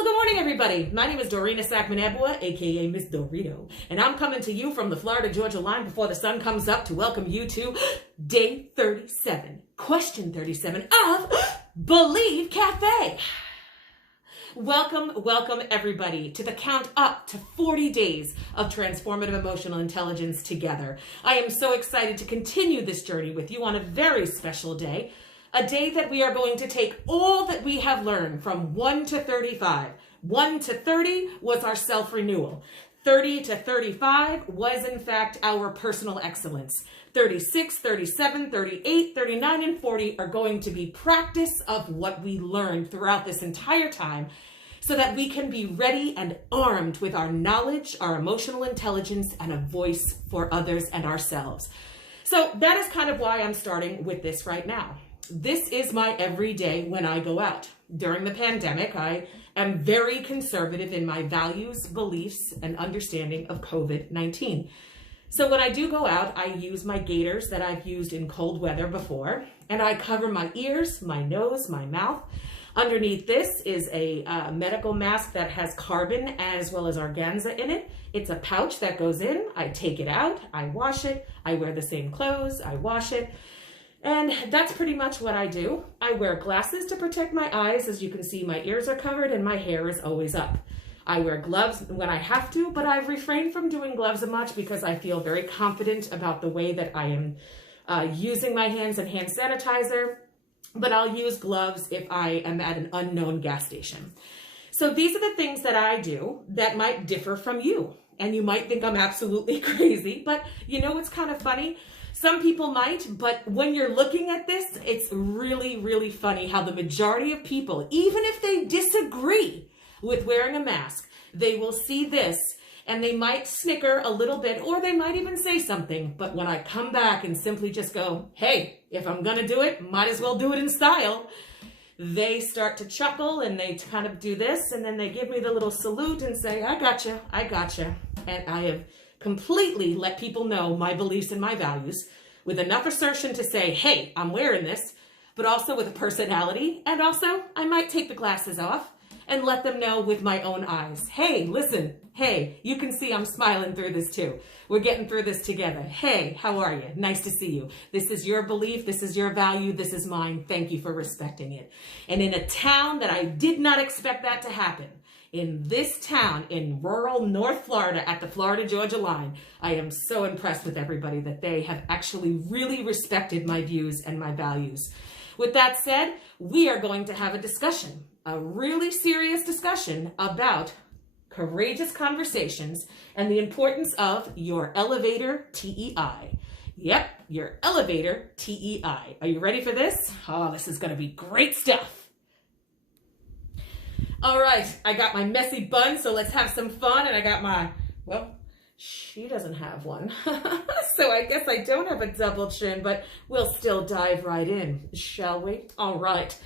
Well, good morning, everybody. My name is Dorina Sackman-Ebuwa, aka Miss Dorito, and I'm coming to you from the Florida-Georgia line before the sun comes up to welcome you to day 37, question 37 of Believe Cafe. Welcome everybody to the count up to 40 days of transformative emotional intelligence together. I am so excited to continue this journey with you on a very special day. A day that we are going to take all that we have learned from 1 to 35. 1 to 30 was our self-renewal. 30 to 35 was, in fact, our personal excellence. 36, 37, 38, 39, and 40 are going to be practice of what we learned throughout this entire time so that we can be ready and armed with our knowledge, our emotional intelligence, and a voice for others and ourselves. So that is kind of why I'm starting with this right now. This is my everyday when I go out. During the pandemic, I am very conservative in my values, beliefs, and understanding of COVID-19. So when I do go out, I use my gaiters that I've used in cold weather before, and I cover my ears, my nose, my mouth. Underneath this is a medical mask that has carbon as well as organza in it. It's a pouch that goes in. I take it out, I wash it, I wear the same clothes, I wash it. And that's pretty much what I do. I wear glasses to protect my eyes. As you can see, my ears are covered and my hair is always up. I wear gloves when I have to, but I've refrained from doing gloves much because I feel very confident about the way that I am using my hands and hand sanitizer, but I'll use gloves if I am at an unknown gas station. So these are the things that I do that might differ from you. And you might think I'm absolutely crazy, but you know what's kind of funny? Some people might, but when you're looking at this, it's really, really funny how the majority of people, even if they disagree with wearing a mask, they will see this and they might snicker a little bit, or they might even say something. But when I come back and simply just go, hey, if I'm going to do it, might as well do it in style, they start to chuckle and they kind of do this, and then they give me the little salute and say, I gotcha. And I have completely let people know my beliefs and my values with enough assertion to say, hey, I'm wearing this, but also with a personality. And also I might take the glasses off and let them know with my own eyes. Hey, listen, hey, you can see I'm smiling through this too. We're getting through this together. Hey, how are you? Nice to see you. This is your belief. This is your value. This is mine. Thank you for respecting it. And in a town that I did not expect that to happen, in this town in rural North Florida at the Florida-Georgia line, I am so impressed with everybody that they have actually really respected my views and my values. With that said, we are going to have a discussion, a really serious discussion about courageous conversations and the importance of your elevator TEI. Yep, your elevator TEI. Are you ready for this? Oh, this is going to be great stuff. All right, I got my messy bun, so let's have some fun. And I got my, well, she doesn't have one. So I guess I don't have a double chin, but we'll still dive right in, shall we? All right.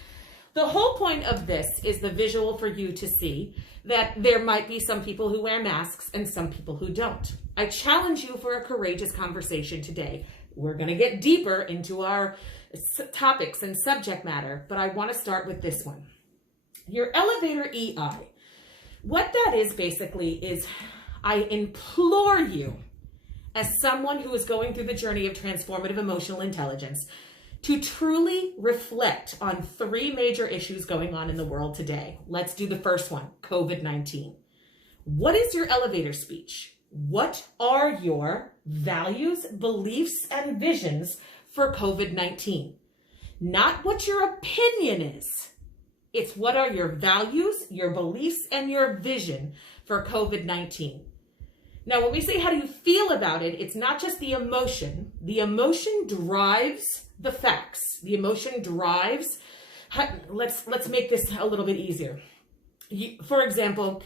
The whole point of this is the visual for you to see that there might be some people who wear masks and some people who don't. I challenge you for a courageous conversation today. We're going to get deeper into our topics and subject matter, but I want to start with this one. Your elevator EI. What that is basically is I implore you as someone who is going through the journey of transformative emotional intelligence to truly reflect on 3 major issues going on in the world today. Let's do the first one, COVID-19. What is your elevator speech? What are your values, beliefs, and visions for COVID-19? Not what your opinion is. It's what are your values, your beliefs, and your vision for COVID-19. Now, when we say how do you feel about it, it's not just the emotion. The emotion drives the facts. The emotion drives, let's make this a little bit easier. For example,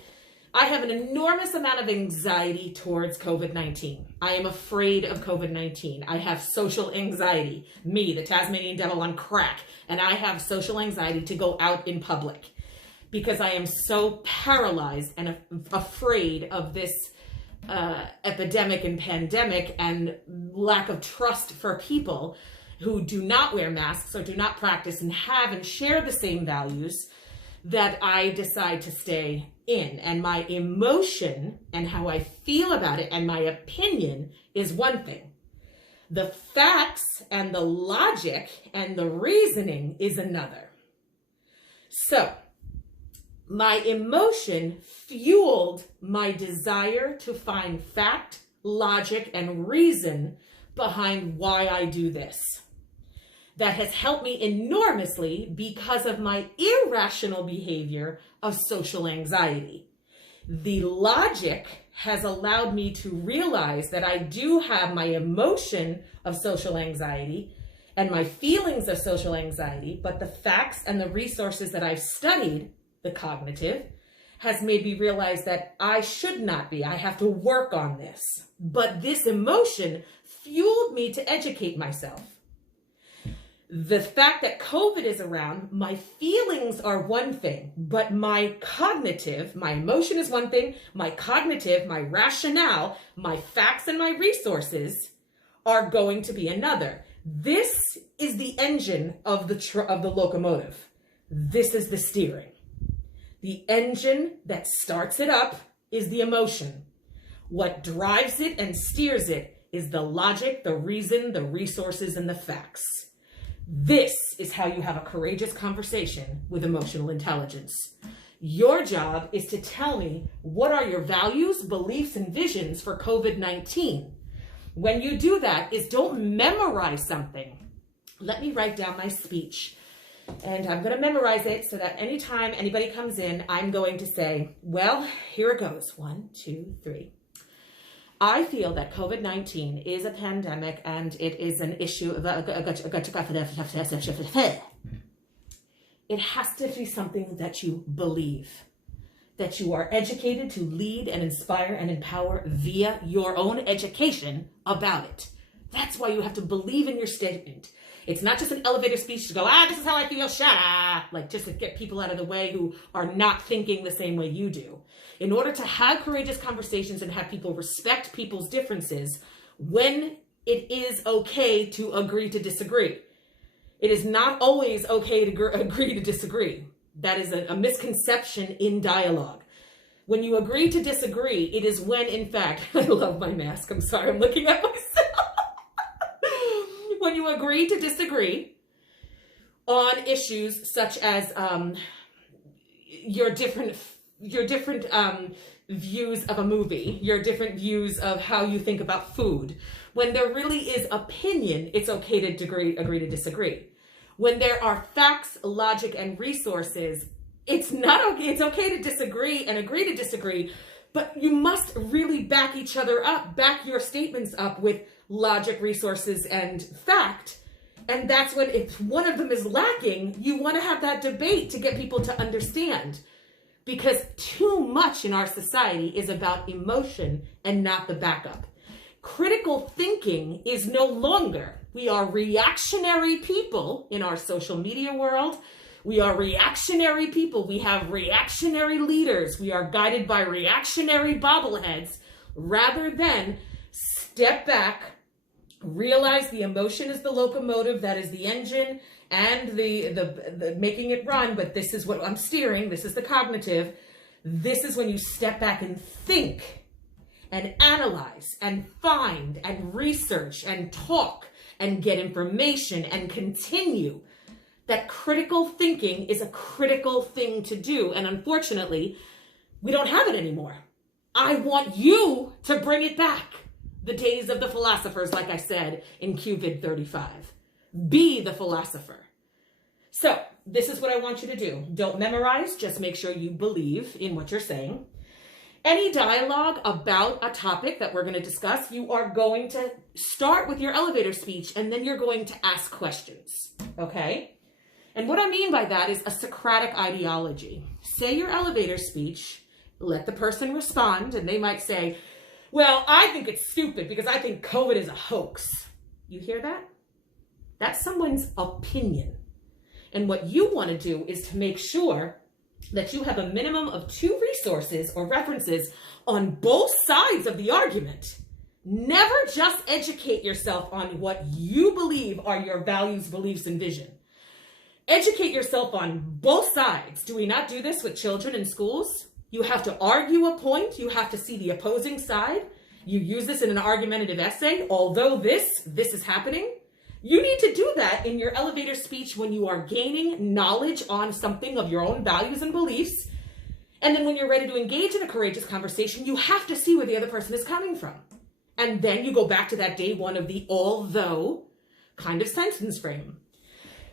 I have an enormous amount of anxiety towards COVID-19. I am afraid of COVID-19. I have social anxiety, me, the Tasmanian devil on crack, and I have social anxiety to go out in public because I am so paralyzed and afraid of this epidemic and pandemic and lack of trust for people who do not wear masks or do not practice and have and share the same values that I decide to stay in. And my emotion and how I feel about it and my opinion is one thing. The facts and the logic and the reasoning is another. So my emotion fueled my desire to find fact, logic, and reason behind why I do this. That has helped me enormously because of my irrational behavior of social anxiety. The logic has allowed me to realize that I do have my emotion of social anxiety and my feelings of social anxiety, but the facts and the resources that I've studied, the cognitive, has made me realize that I should not be. I have to work on this. But this emotion fueled me to educate myself. The fact that COVID is around, my feelings are one thing, but my cognitive, my emotion is one thing, my cognitive, my rationale, my facts and my resources are going to be another. This is the engine of the locomotive. This is the steering. The engine that starts it up is the emotion. What drives it and steers it is the logic, the reason, the resources, and the facts. This is how you have a courageous conversation with emotional intelligence. Your job is to tell me what are your values, beliefs, and visions for COVID-19. When you do that, is don't memorize something. Let me write down my speech. And I'm going to memorize it so that anytime anybody comes in, I'm going to say, well, here it goes. 1, 2, 3. I feel that COVID-19 is a pandemic and it is an issue of it has to be something that you believe, that you are educated to lead and inspire and empower via your own education about it. That's why you have to believe in your statement. It's not just an elevator speech to go, this is how I feel, like just to get people out of the way who are not thinking the same way you do. In order to have courageous conversations and have people respect people's differences, when it is okay to agree to disagree. It is not always okay to agree to disagree. That is a misconception in dialogue. When you agree to disagree, it is when, in fact, I love my mask. I'm sorry, I'm looking at myself. When you agree to disagree on issues such as your different views of a movie, your different views of how you think about food. When there really is opinion, it's okay to agree to disagree. When there are facts, logic, and resources, it's not okay. It's okay to disagree and agree to disagree, but you must really back each other up, back your statements up with logic, resources, and fact. And that's when, if one of them is lacking, you want to have that debate to get people to understand. Because too much in our society is about emotion and not the backup. Critical thinking is no longer. We are reactionary people in our social media world. We are reactionary people. We have reactionary leaders. We are guided by reactionary bobbleheads rather than step back, realize the emotion is the locomotive, that is the engine, and the making it run, but this is what I'm steering, this is the cognitive. This is when you step back and think and analyze and find and research and talk and get information and continue. That critical thinking is a critical thing to do, and unfortunately, we don't have it anymore. I want you to bring it back. The days of the philosophers, like I said in QVID 35. Be the philosopher. So this is what I want you to do. Don't memorize, just make sure you believe in what you're saying. Any dialogue about a topic that we're going to discuss, you are going to start with your elevator speech and then you're going to ask questions, okay? And what I mean by that is a Socratic ideology. Say your elevator speech, let the person respond, and they might say, well, I think it's stupid because I think COVID is a hoax. You hear that? That's someone's opinion. And what you want to do is to make sure that you have a minimum of 2 resources or references on both sides of the argument. Never just educate yourself on what you believe are your values, beliefs, and vision. Educate yourself on both sides. Do we not do this with children in schools? You have to argue a point. You have to see the opposing side. You use this in an argumentative essay. Although this is happening, you need to do that in your elevator speech when you are gaining knowledge on something of your own values and beliefs. And then when you're ready to engage in a courageous conversation, you have to see where the other person is coming from. And then you go back to that day one of the although kind of sentence frame.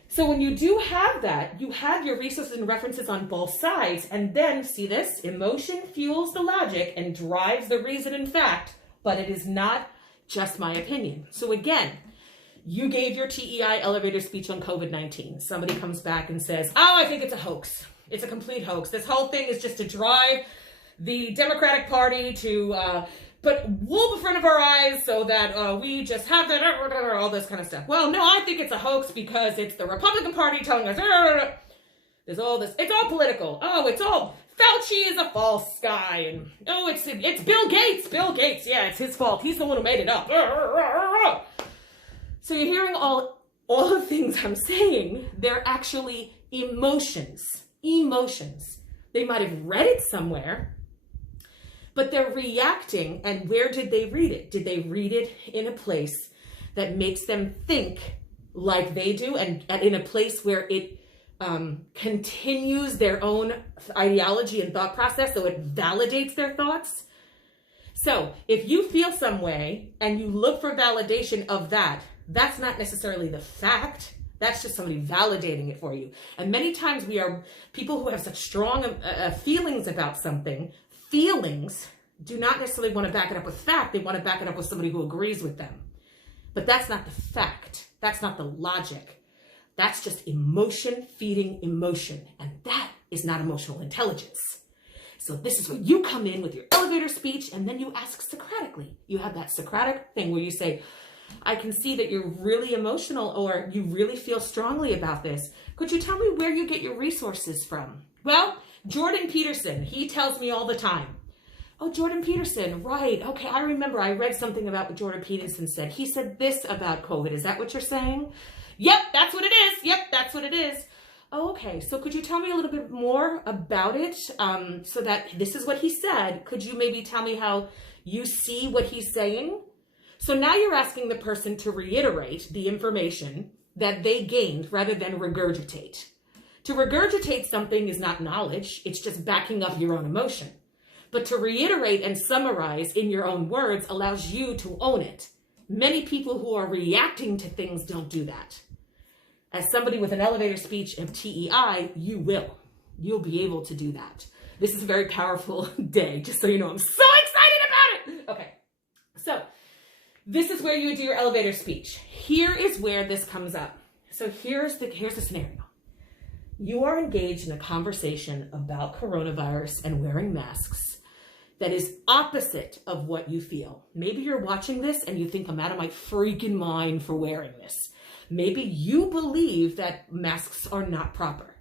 So when you do have that, you have your resources and references on both sides. And then, see this? Emotion fuels the logic and drives the reason and fact, but it is not just my opinion. So again, you gave your TEI elevator speech on COVID-19. Somebody comes back and says, oh, I think it's a hoax. It's a complete hoax. This whole thing is just to drive the Democratic Party to put wool in front of our eyes so that we just have that, all this kind of stuff. Well, no, I think it's a hoax because it's the Republican Party telling us, there's all this, it's all political. Oh, it's all, Fauci is a false guy. And, oh, it's Bill Gates. Bill Gates, yeah, it's his fault. He's the one who made it up. So you're hearing all the things I'm saying. They're actually emotions. Emotions. They might have read it somewhere, but they're reacting. And where did they read it? Did they read it in a place that makes them think like they do, and in a place where it continues their own ideology and thought process, so it validates their thoughts? So if you feel some way and you look for validation of that, that's not necessarily the fact. That's just somebody validating it for you. And many times we are people who have such strong feelings about something. Feelings do not necessarily want to back it up with fact. They want to back it up with somebody who agrees with them. But that's not the fact. That's not the logic. That's just emotion feeding emotion. And that is not emotional intelligence. So this is where you come in with your elevator speech, and then you ask Socratically. You have that Socratic thing where you say, I can see that you're really emotional, or you really feel strongly about this. Could you tell me where you get your resources from? Well, Jordan Peterson, he tells me all the time. Oh, Jordan Peterson, right. Okay, I remember I read something about what Jordan Peterson said. He said this about COVID. Is that what you're saying? Yep, that's what it is. Yep, that's what it is. Oh, okay, so could you tell me a little bit more about it? So that this is what he said. Could you maybe tell me how you see what he's saying? So now you're asking the person to reiterate the information that they gained rather than regurgitate. To regurgitate something is not knowledge. It's just backing up your own emotion. But to reiterate and summarize in your own words allows you to own it. Many people who are reacting to things don't do that. As somebody with an elevator speech of TEI, you will. You'll be able to do that. This is a very powerful day, just so you know. I'm so excited about it. Okay, so this is where you do your elevator speech. Here is where this comes up. So here's the scenario. You are engaged in a conversation about coronavirus and wearing masks that is opposite of what you feel. Maybe you're watching this and you think I'm out of my freaking mind for wearing this. Maybe you believe that masks are not proper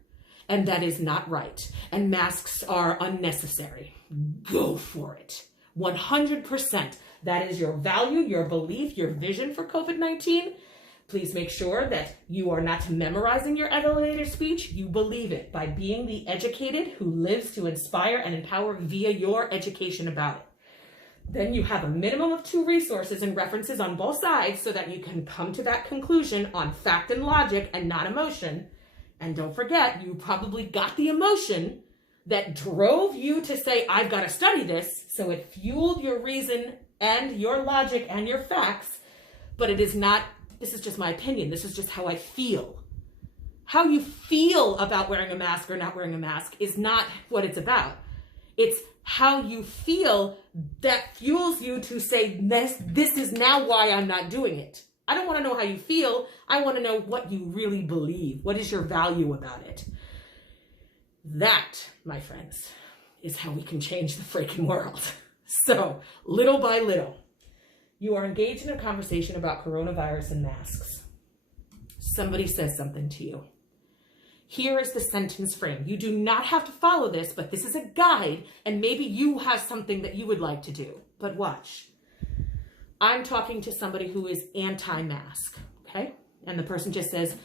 and that is not right and masks are unnecessary. Go for it. 100%. That is your value, your belief, your vision for COVID-19. Please make sure that you are not memorizing your elevator speech. You believe it by being the educated who lives to inspire and empower via your education about it. Then you have a minimum of 2 resources and references on both sides so that you can come to that conclusion on fact and logic and not emotion. And don't forget, you probably got the emotion that drove you to say, I've got to study this. So it fueled your reason and your logic and your facts, but it is not, this is just my opinion. This is just how I feel. How you feel about wearing a mask or not wearing a mask is not what it's about. It's how you feel that fuels you to say, this is now why I'm not doing it. I don't want to know how you feel. I want to know what you really believe. What is your value about it? That, my friends, is how we can change the freaking world. So, little by little, you are engaged in a conversation about coronavirus and masks. Somebody says something to you. Here is the sentence frame. You do not have to follow this, but this is a guide, and maybe you have something that you would like to do. But watch. I'm talking to somebody who is anti-mask, okay? And the person just says,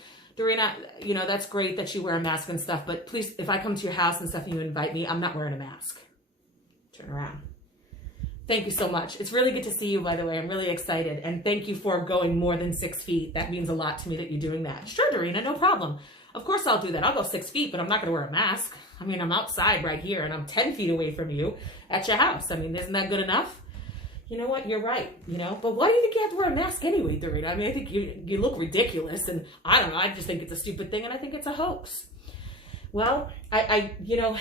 Dorina, you know, that's great that you wear a mask and stuff, but please, if I come to your house and stuff and you invite me, I'm not wearing a mask. Turn around. Thank you so much. It's really good to see you, by the way. I'm really excited. And thank you for going more than 6 feet. That means a lot to me that you're doing that. Sure, Dorina, no problem. Of course I'll do that. I'll go 6 feet, but I'm not going to wear a mask. I mean, I'm outside right here and I'm 10 feet away from you at your house. I mean, isn't that good enough? You know what? You're right, you know? But why do you think you have to wear a mask anyway, Dorina? I mean, I think you look ridiculous, and I don't know. I just think it's a stupid thing, and I think it's a hoax. Well, you know,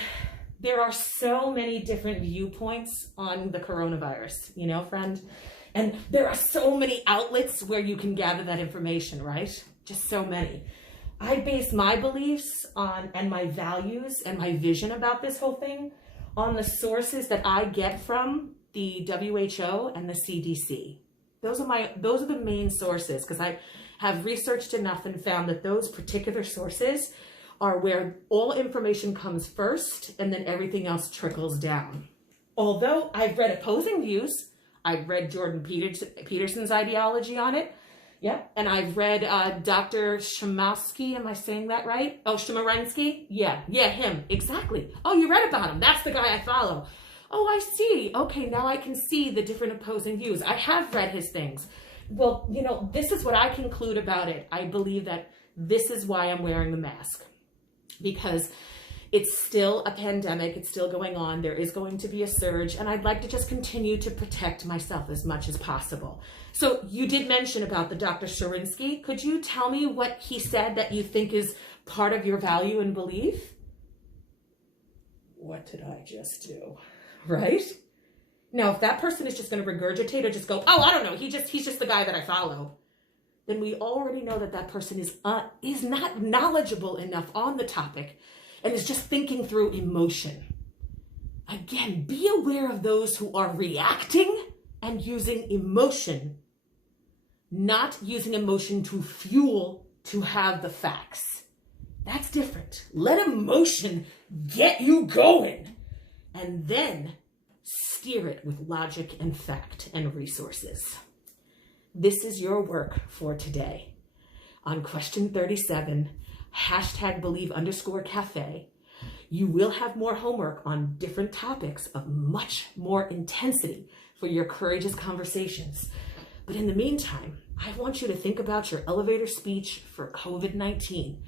there are so many different viewpoints on the coronavirus, you know, friend? And there are so many outlets where you can gather that information, right? Just so many. I base my beliefs on, and my values and my vision about this whole thing on the sources that I get from the WHO and the CDC. Those are the main sources, because I have researched enough and found that those particular sources are where all information comes first and then everything else trickles down. Although I've read opposing views, I've read Jordan Peterson's ideology on it. Yeah, and I've read Dr. Shimowski, am I saying that right? Oh, Shimaransky? Yeah, him, exactly. Oh, you read about him. That's the guy I follow. Oh, I see. Okay, now I can see the different opposing views. I have read his things. Well, you know, this is what I conclude about it. I believe that this is why I'm wearing the mask, because it's still a pandemic. It's still going on. There is going to be a surge, and I'd like to just continue to protect myself as much as possible. So you did mention about the Dr. Sharansky. Could you tell me what he said that you think is part of your value and belief? What did I just do? Right? Now, if that person is just going to regurgitate or just go, oh, I don't know, he's just the guy that I follow, then we already know that that person is not knowledgeable enough on the topic and is just thinking through emotion. Again, be aware of those who are reacting and using emotion, not using emotion to fuel to have the facts. That's different. Let emotion get you going, and then steer it with logic and fact and resources. This is your work for today. On question 37, #believe_cafe, you will have more homework on different topics of much more intensity for your courageous conversations. But in the meantime, I want you to think about your elevator speech for COVID-19,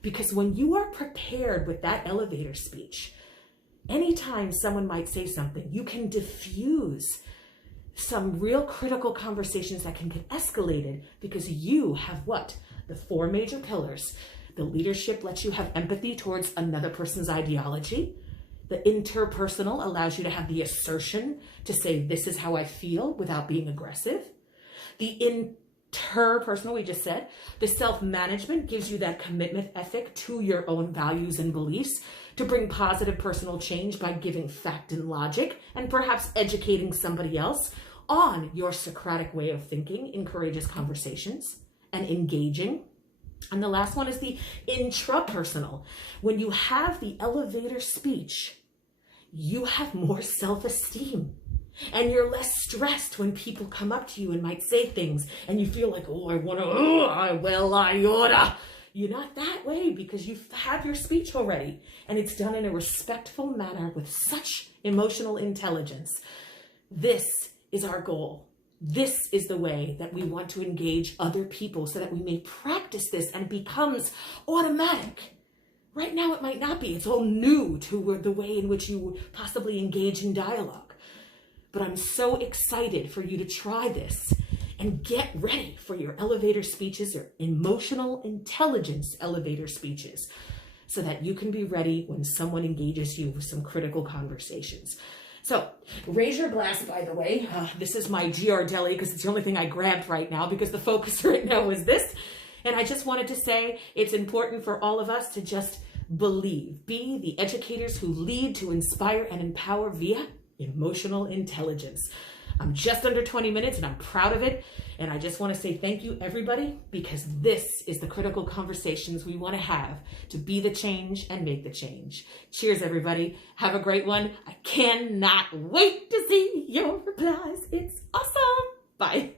because when you are prepared with that elevator speech, anytime someone might say something, you can diffuse some real critical conversations that can get escalated, because you have what? The 4 major pillars. The leadership lets you have empathy towards another person's ideology. The interpersonal allows you to have the assertion to say, this is how I feel, without being aggressive. The interpersonal, we just said, the self-management gives you that commitment ethic to your own values and beliefs to bring positive personal change by giving fact and logic and perhaps educating somebody else on your Socratic way of thinking in courageous conversations and engaging. And the last one is the intrapersonal. When you have the elevator speech, you have more self-esteem. And you're less stressed when people come up to you and might say things and you feel like, oh, I want to, I oughta. You're not that way, because you have your speech already, and it's done in a respectful manner with such emotional intelligence. This is our goal. This is the way that we want to engage other people so that we may practice this and it becomes automatic. Right now it might not be. It's all new to the way in which you would possibly engage in dialogue. But I'm so excited for you to try this and get ready for your elevator speeches, or emotional intelligence elevator speeches, so that you can be ready when someone engages you with some critical conversations. So raise your glass, by the way. This is my Giardelli, because it's the only thing I grabbed right now, because the focus right now is this. And I just wanted to say it's important for all of us to just believe, be the educators who lead to inspire and empower via emotional intelligence. I'm just under 20 minutes and I'm proud of it. And I just want to say thank you, everybody, because this is the critical conversations we want to have to be the change and make the change. Cheers, everybody. Have a great one. I cannot wait to see your replies. It's awesome. Bye.